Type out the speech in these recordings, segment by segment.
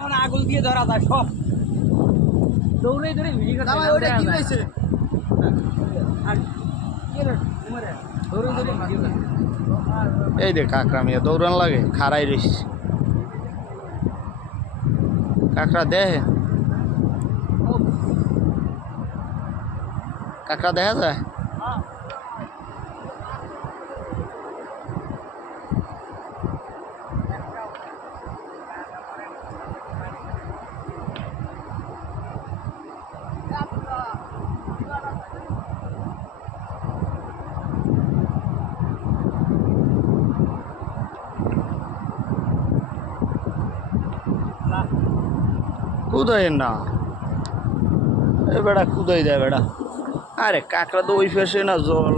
আগুন দিয়ে ধরা যায় সব দৌড়ে দৌড়ে ভিড় করতে ওটা কি হইছে আর কি রে উমরে দৌড়ে দৌড়ে ভিড় করতে এই দেখ কাকড়া মিয়া দৌড়ান লাগে খাড়াই রইস কাকড়া দেহে কাকড়া দেখা যায় কুদাই না এ বেড়া কুদাই দেয় বেড়া আরে কাকড়া তো ওই ফেসে না জল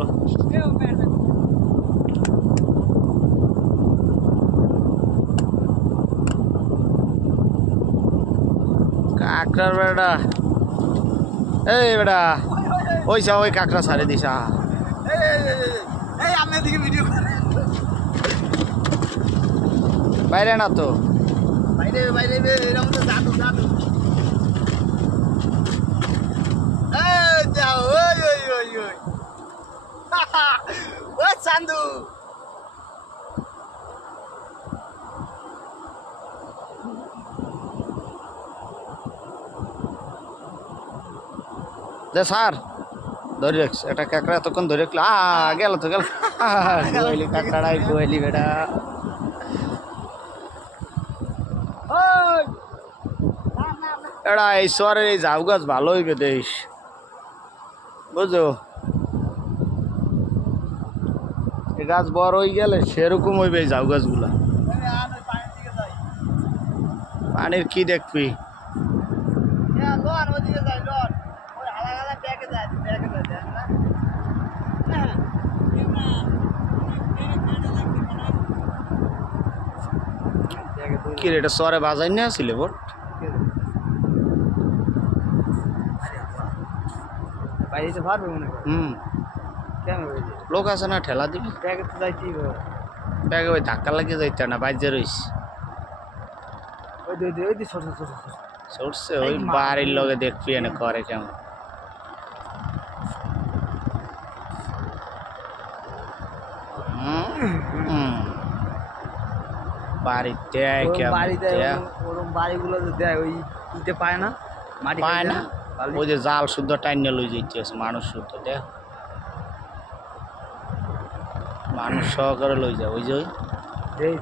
কাকড়ার বেড়া এই বেড়া ওইসা ওই কাকড়া ছাড়ে দিসা এই আপনার দিকে ভিডিও বাইরে না তো বাইরে বাইরে এরকম তো জাদু জাদু এই যাও ওই ওই ওই ওই ও চান্দু দে স্যার ধরে রাখছি একটা কাঁকড়া এতক্ষণ ধরে রাখলো গেল তো গেল কোয়েলি কাঁকড়াই কোয়েলি বেটা এড়া এই শহরের এই ঝাউ গাছ ভালো হইবে দেশ বুঝো এই গাছ বড় হয়ে গেলে সেরকম হইবে এই ঝাউ গাছগুলা পানির কি দেখবি কি রে এটা শহরে বাজার নিয়ে আসছিলে বোট বাইরে পারবে মনে হয় কেন লোক আছে না ঠেলা দিবি ব্যাগে তো যাইছি ব্যাগে ওই ধাক্কা লাগিয়ে যাইতে না বাইরে রইস ওই দে ওই দি ছোট ছোট সরছে ওই বাড়ির লগে দেখবি এনে করে কেমন বাড়িতে বাড়িতে ওরকম বাড়িগুলো দেয় ওই ইতে পায় না মাটি পায় না ওই যে জাল শুদ্ধ টাইনে লই যাইতেছে মানুষ শুদ্ধ দেখ মানুষ সহকারে লই যায় ওই যে এই